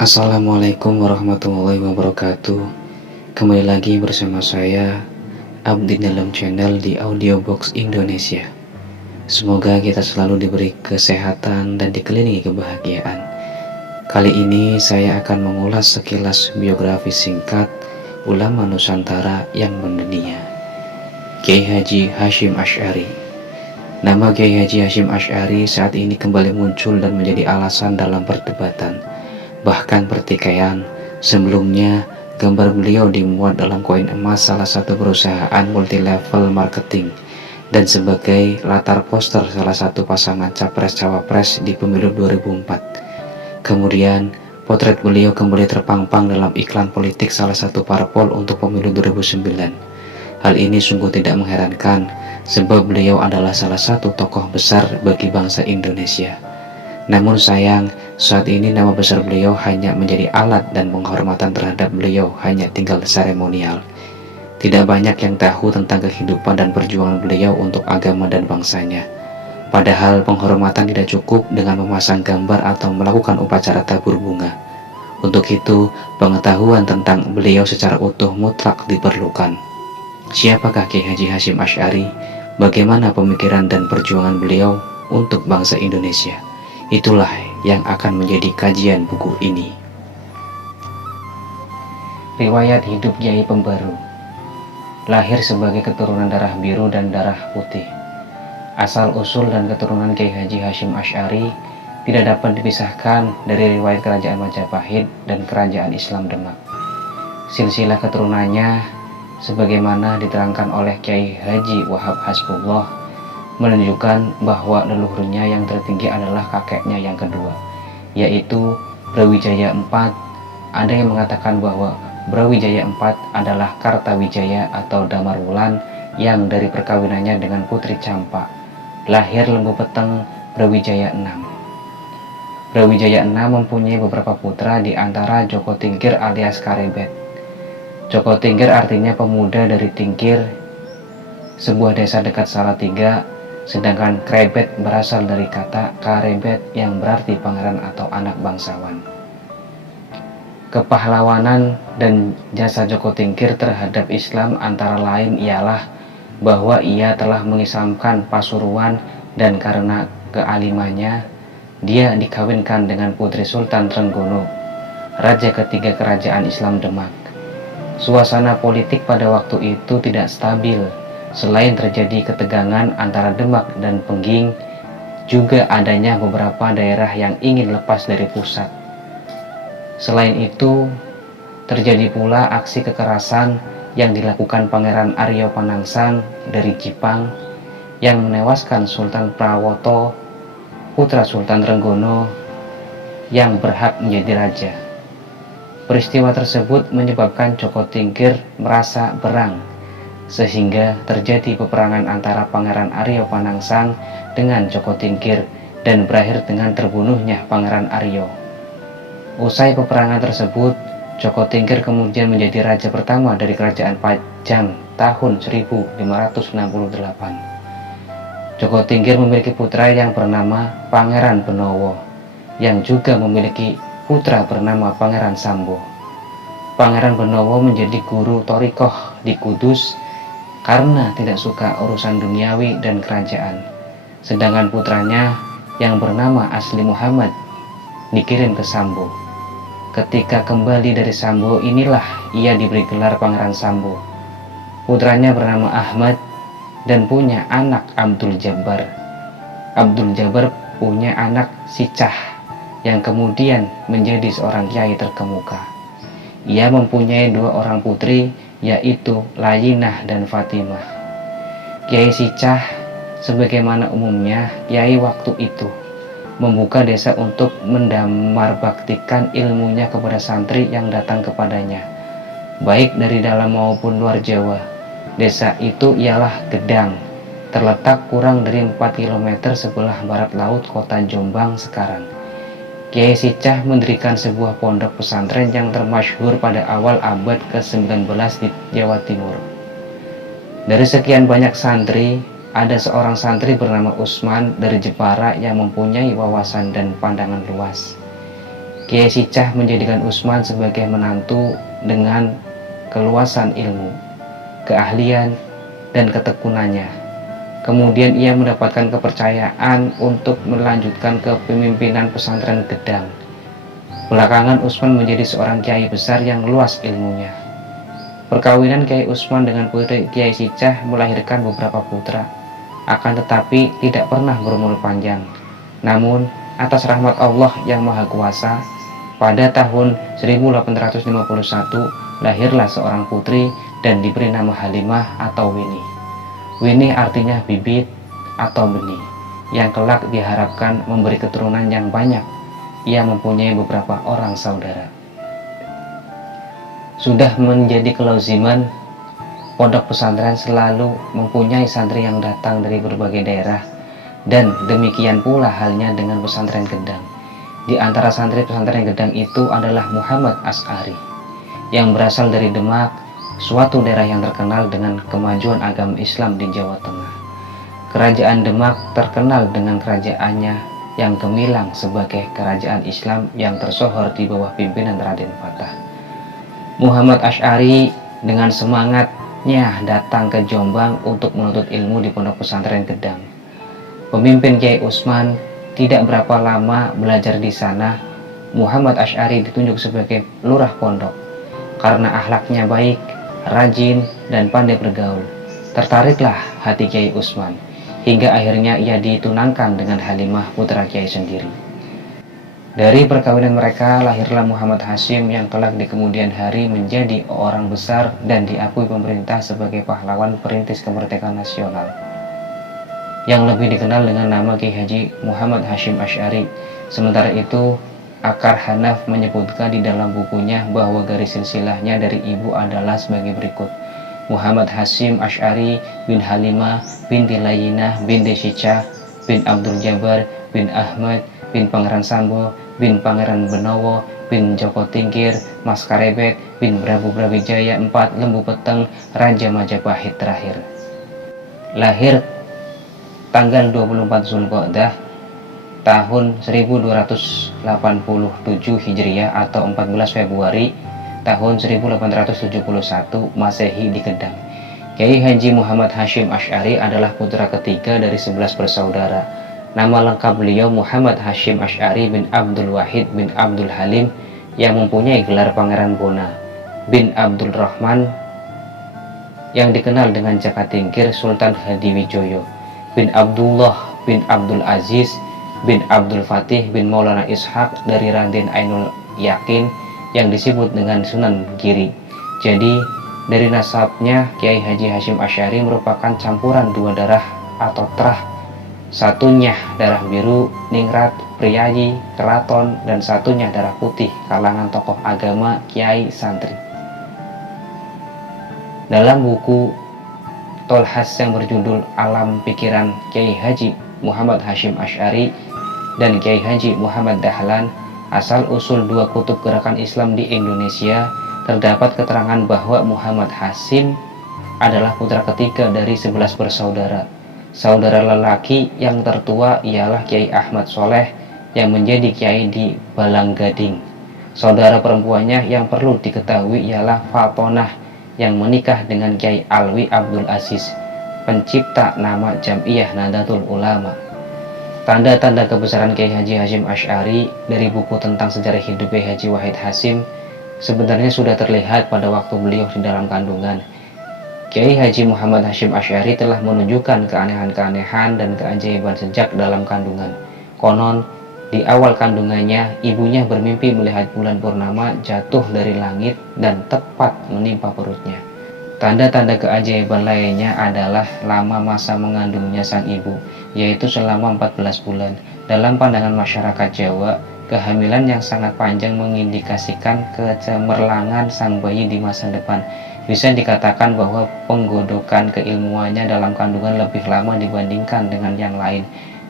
Assalamualaikum warahmatullahi wabarakatuh. Kembali lagi bersama saya Abdi dalam channel di Audiobox Indonesia. Semoga kita selalu diberi kesehatan dan dikelilingi kebahagiaan. Kali ini saya akan mengulas sekilas biografi singkat ulama Nusantara yang mendunia, Kiai Haji Hasyim Asy'ari. Nama Kiai Haji Hasyim Asy'ari saat ini kembali muncul dan menjadi alasan dalam perdebatan, bahkan pertikaian. Sebelumnya, gambar beliau dimuat dalam koin emas salah satu perusahaan multilevel marketing dan sebagai latar poster salah satu pasangan capres-cawapres di pemilu 2004. Kemudian, potret beliau kembali terpampang dalam iklan politik salah satu parpol untuk pemilu 2009. Hal ini sungguh tidak mengherankan, sebab beliau adalah salah satu tokoh besar bagi bangsa Indonesia. Namun sayang, saat ini nama besar beliau hanya menjadi alat dan penghormatan terhadap beliau hanya tinggal seremonial. Tidak banyak yang tahu tentang kehidupan dan perjuangan beliau untuk agama dan bangsanya. Padahal penghormatan tidak cukup dengan memasang gambar atau melakukan upacara tabur bunga. Untuk itu, pengetahuan tentang beliau secara utuh mutlak diperlukan. Siapakah Kiai Haji Hasyim Asy'ari? Bagaimana pemikiran dan perjuangan beliau untuk bangsa Indonesia? Itulah yang akan menjadi kajian buku ini. Riwayat hidup Kiai Pembaru. Lahir sebagai keturunan darah biru dan darah putih. Asal usul dan keturunan Kiai Haji Hasyim Asy'ari tidak dapat dipisahkan dari riwayat kerajaan Majapahit dan kerajaan Islam Demak. Silsilah keturunannya sebagaimana diterangkan oleh Kiai Haji Wahab Hasbullah menunjukkan bahwa leluhurnya yang tertinggi adalah kakeknya yang kedua, yaitu Brawijaya IV. Ada yang mengatakan bahwa Brawijaya IV adalah Kartawijaya atau Damarwulan yang dari perkawinannya dengan Putri Campa, lahir Lembu Peteng Brawijaya VI. Brawijaya VI mempunyai beberapa putra, di antara Joko Tingkir alias Karebet. Joko Tingkir artinya pemuda dari Tingkir, sebuah desa dekat Salatiga, sedangkan Krebet berasal dari kata Karebet yang berarti pangeran atau anak bangsawan. Kepahlawanan dan jasa Joko Tingkir terhadap Islam antara lain ialah bahwa ia telah mengislamkan Pasuruan, dan karena kealimannya dia dikawinkan dengan Putri Sultan Trenggono, raja ketiga kerajaan Islam Demak. Suasana politik pada waktu itu tidak stabil. Selain terjadi ketegangan antara Demak dan Pengging, juga adanya beberapa daerah yang ingin lepas dari pusat. Selain itu, terjadi pula aksi kekerasan yang dilakukan Pangeran Aryo Panangsang dari Jipang yang menewaskan Sultan Prawoto, putra Sultan Trenggono yang berhak menjadi raja. Peristiwa tersebut menyebabkan Joko Tingkir merasa berang, sehingga terjadi peperangan antara Pangeran Aryo Panangsang dengan Joko Tingkir dan berakhir dengan terbunuhnya Pangeran Aryo. Usai peperangan tersebut, Joko Tingkir kemudian menjadi raja pertama dari Kerajaan Pajang tahun 1568. Joko Tingkir memiliki putra yang bernama Pangeran Benowo, yang juga memiliki putra bernama Pangeran Sambo. Pangeran Benowo menjadi guru Thorikoh di Kudus karena tidak suka urusan duniawi dan kerajaan. Sedangkan putranya yang bernama Asli Muhammad dikirim ke Sambo. Ketika kembali dari Sambo, inilah ia diberi gelar Pangeran Sambo. Putranya bernama Ahmad dan punya anak Abdul Jabbar. Abdul Jabbar punya anak Sicah yang kemudian menjadi seorang kiai terkemuka. Ia mempunyai dua orang putri, yaitu Layinah dan Fatimah. Kiai Sicah, sebagaimana umumnya kiai waktu itu, membuka desa untuk mendamarbaktikan ilmunya kepada santri yang datang kepadanya, baik dari dalam maupun luar Jawa. Desa itu ialah Gedang, terletak kurang dari 4 km sebelah barat laut kota Jombang sekarang. Kiai Sicah mendirikan sebuah pondok pesantren yang termasyhur pada awal abad ke-19 di Jawa Timur. Dari sekian banyak santri, ada seorang santri bernama Usman dari Jepara yang mempunyai wawasan dan pandangan luas. Kiai Sicah menjadikan Utsman sebagai menantu dengan keluasan ilmu, keahlian, dan ketekunannya. Kemudian ia mendapatkan kepercayaan untuk melanjutkan kepemimpinan pesantren Gedang. Belakangan Utsman menjadi seorang kiai besar yang luas ilmunya. Perkawinan Kiai Utsman dengan putri Kiai Sicah melahirkan beberapa putra, akan tetapi tidak pernah berumur panjang. Namun, atas rahmat Allah yang Maha Kuasa, pada tahun 1851 lahirlah seorang putri dan diberi nama Halimah atau Winnie. Winnie artinya bibit atau benih, yang kelak diharapkan memberi keturunan yang banyak. Ia mempunyai beberapa orang saudara. Sudah menjadi kelaziman, pondok pesantren selalu mempunyai santri yang datang dari berbagai daerah, dan demikian pula halnya dengan pesantren Gedang. Di antara santri pesantren Gedang itu adalah Muhammad Asy'ari, yang berasal dari Demak, suatu daerah yang terkenal dengan kemajuan agama Islam di Jawa Tengah. Kerajaan Demak terkenal dengan kerajaannya yang gemilang sebagai kerajaan Islam yang tersohor di bawah pimpinan Raden Fatah. Muhammad Asy'ari dengan semangatnya datang ke Jombang untuk menuntut ilmu di pondok pesantren Gedang. Pemimpin Kiai Utsman tidak berapa lama belajar di sana. Muhammad Asy'ari ditunjuk sebagai lurah pondok. Karena akhlaknya baik, rajin, dan pandai bergaul, tertariklah hati Kiai Utsman, hingga akhirnya ia ditunangkan dengan Halimah putra Kiai sendiri. Dari perkawinan mereka lahirlah Muhammad Hasyim yang kelak di kemudian hari menjadi orang besar dan diakui pemerintah sebagai pahlawan perintis kemerdekaan nasional, yang lebih dikenal dengan nama Kiai Haji Muhammad Hasyim Asy'ari. Sementara itu, Akar Hanaf menyebutkan di dalam bukunya bahwa garis silsilahnya dari ibu adalah sebagai berikut: Muhammad Hasyim Asy'ari bin Halimah binti Layyinah binti Sicah bin Abdul Jabbar bin Ahmad bin Pangeran Sambo bin Pangeran Benowo bin Joko Tingkir Mas Karebet bin Prabu Brawijaya IV Lembu Peteng Raja Majapahit terakhir. Lahir tanggal 24 Zulqa'dah tahun 1287 Hijriah atau 14 Februari tahun 1871 Masehi di Gedang. Kiai Haji Muhammad Hasyim Asy'ari adalah putra ketiga dari 11 bersaudara. Nama lengkap beliau Muhammad Hasyim Asy'ari bin Abdul Wahid bin Abdul Halim, yang mempunyai gelar Pangeran Bona, bin Abdul Rahman, yang dikenal dengan Jaka Tingkir Sultan Hadiwijoyo, bin Abdullah bin Abdul Aziz bin Abdul Fatih bin Maulana Ishaq dari Raden Ainul Yakin, yang disebut dengan Sunan Giri. Jadi dari nasabnya Kiai Haji Hasyim Asy'ari merupakan campuran dua darah atau terah, satunya darah biru ningrat priayi keraton, dan satunya darah putih kalangan tokoh agama kiai santri. Dalam buku Tolhas yang berjudul Alam Pikiran Kiai Haji Muhammad Hasyim Asy'ari dan Kiai Haji Muhammad Dahlan, asal usul dua kutub gerakan Islam di Indonesia, terdapat keterangan bahwa Muhammad Hasyim adalah putra ketiga dari 11 bersaudara. Saudara lelaki yang tertua ialah Kiai Ahmad Soleh yang menjadi kiai di Balanggading. Saudara perempuannya yang perlu diketahui ialah Fatonah yang menikah dengan Kiai Alwi Abdul Aziz, pencipta nama Jam'iyah Nahdlatul Ulama. Tanda-tanda kebesaran Kiai Haji Hasyim Asy'ari dari buku tentang sejarah hidup Kiai Haji Wahid Hasyim sebenarnya sudah terlihat pada waktu beliau di dalam kandungan. Kiai Haji Muhammad Hasyim Asy'ari telah menunjukkan keanehan-keanehan dan keajaiban sejak dalam kandungan. Konon, di awal kandungannya, ibunya bermimpi melihat bulan purnama jatuh dari langit dan tepat menimpa perutnya. Tanda-tanda keajaiban lainnya adalah lama masa mengandungnya sang ibu, yaitu selama 14 bulan. Dalam pandangan masyarakat Jawa, kehamilan yang sangat panjang mengindikasikan kecemerlangan sang bayi di masa depan. Bisa dikatakan bahwa penggodokan keilmuannya dalam kandungan lebih lama dibandingkan dengan yang lain.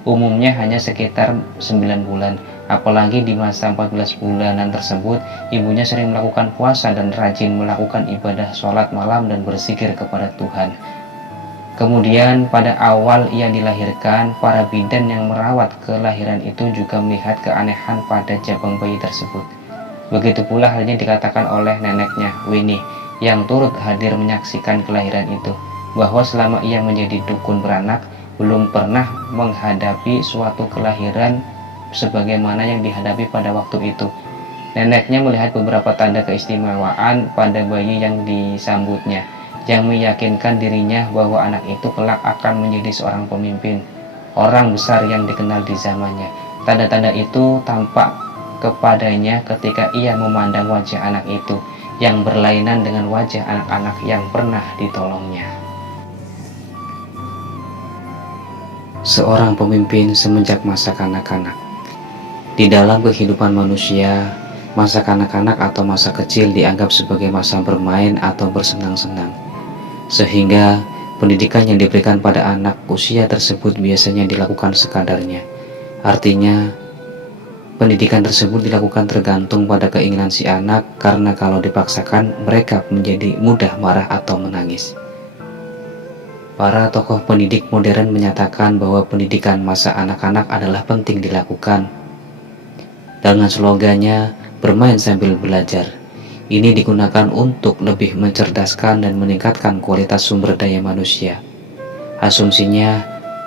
Umumnya hanya sekitar 9 bulan. Apalagi di masa 14 bulanan tersebut, ibunya sering melakukan puasa dan rajin melakukan ibadah sholat malam dan berzikir kepada Tuhan. Kemudian pada awal ia dilahirkan, para bidan yang merawat kelahiran itu juga melihat keanehan pada jabang bayi tersebut. Begitu pula halnya dikatakan oleh neneknya, Winnie, yang turut hadir menyaksikan kelahiran itu, bahwa selama ia menjadi dukun beranak, belum pernah menghadapi suatu kelahiran sebagaimana yang dihadapi pada waktu itu. Neneknya melihat beberapa tanda keistimewaan pada bayi yang disambutnya, yang meyakinkan dirinya bahwa anak itu kelak akan menjadi seorang pemimpin, orang besar yang dikenal di zamannya. Tanda-tanda itu tampak kepadanya ketika ia memandang wajah anak itu yang berlainan dengan wajah anak-anak yang pernah ditolongnya. Seorang pemimpin semenjak masa kanak-kanak. Di dalam kehidupan manusia, masa kanak-kanak atau masa kecil dianggap sebagai masa bermain atau bersenang-senang, sehingga pendidikan yang diberikan pada anak usia tersebut biasanya dilakukan sekadarnya. Artinya, pendidikan tersebut dilakukan tergantung pada keinginan si anak, karena kalau dipaksakan mereka menjadi mudah marah atau menangis. Para tokoh pendidik modern menyatakan bahwa pendidikan masa anak-anak adalah penting dilakukan. Dengan slogannya, bermain sambil belajar. Ini digunakan untuk lebih mencerdaskan dan meningkatkan kualitas sumber daya manusia. Asumsinya,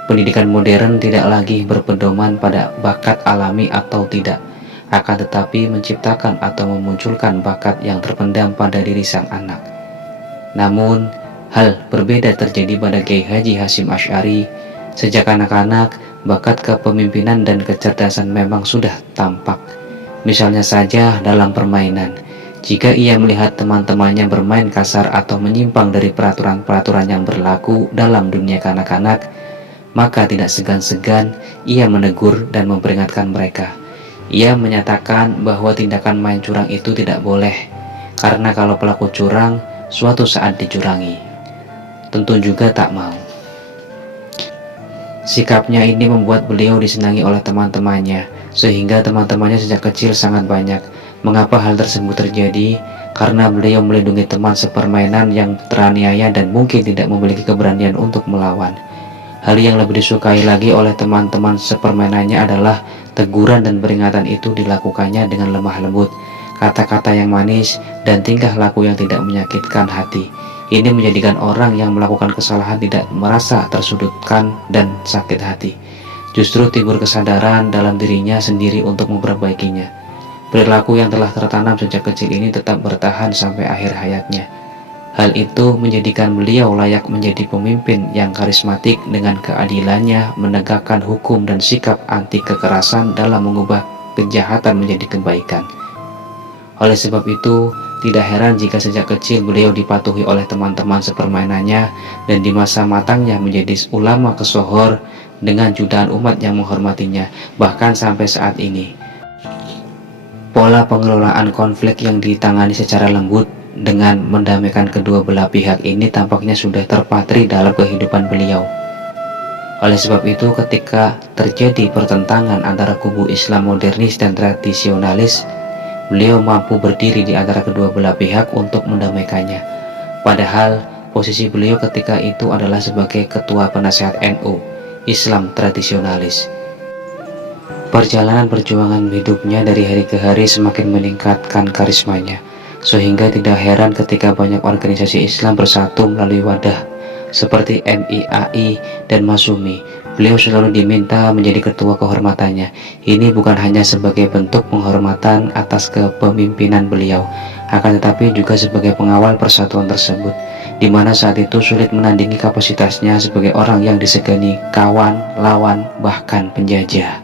pendidikan modern tidak lagi berpedoman pada bakat alami atau tidak, akan tetapi menciptakan atau memunculkan bakat yang terpendam pada diri sang anak. Namun, hal berbeda terjadi pada Kiai Haji Hasyim Asy'ari. Sejak anak-anak, bakat kepemimpinan dan kecerdasan memang sudah tampak. Misalnya saja dalam permainan, jika ia melihat teman-temannya bermain kasar atau menyimpang dari peraturan-peraturan yang berlaku dalam dunia kanak-kanak, maka tidak segan-segan ia menegur dan memperingatkan mereka. Ia menyatakan bahwa tindakan main curang itu tidak boleh, karena kalau pelaku curang suatu saat dicurangi, tentu juga tak mau. Sikapnya ini membuat beliau disenangi oleh teman-temannya, sehingga teman-temannya sejak kecil sangat banyak. Mengapa hal tersebut terjadi? Karena beliau melindungi teman sepermainan yang teraniaya dan mungkin tidak memiliki keberanian untuk melawan. Hal yang lebih disukai lagi oleh teman-teman sepermainannya adalah teguran dan peringatan itu dilakukannya dengan lemah lembut, kata-kata yang manis, dan tingkah laku yang tidak menyakitkan hati. Ini menjadikan orang yang melakukan kesalahan tidak merasa tersudutkan dan sakit hati. Justru timbul kesadaran dalam dirinya sendiri untuk memperbaikinya. Perilaku yang telah tertanam sejak kecil ini tetap bertahan sampai akhir hayatnya. Hal itu menjadikan beliau layak menjadi pemimpin yang karismatik dengan keadilannya, menegakkan hukum dan sikap anti kekerasan dalam mengubah kejahatan menjadi kebaikan. Oleh sebab itu, tidak heran jika sejak kecil beliau dipatuhi oleh teman-teman sepermainannya dan di masa matangnya menjadi ulama kesohor dengan jutaan umat yang menghormatinya, bahkan sampai saat ini. Pola pengelolaan konflik yang ditangani secara lembut dengan mendamaikan kedua belah pihak ini tampaknya sudah terpatri dalam kehidupan beliau. Oleh sebab itu, ketika terjadi pertentangan antara kubu Islam modernis dan tradisionalis, beliau mampu berdiri di antara kedua belah pihak untuk mendamaikannya. Padahal posisi beliau ketika itu adalah sebagai ketua penasehat NU, Islam tradisionalis. Perjalanan perjuangan hidupnya dari hari ke hari semakin meningkatkan karismanya, sehingga tidak heran ketika banyak organisasi Islam bersatu melalui wadah seperti MIAI dan Masumi. Beliau selalu diminta menjadi ketua kehormatannya. Ini bukan hanya sebagai bentuk penghormatan atas kepemimpinan beliau, akan tetapi juga sebagai pengawal persatuan tersebut, di mana saat itu sulit menandingi kapasitasnya sebagai orang yang disegani kawan, lawan, bahkan penjajah.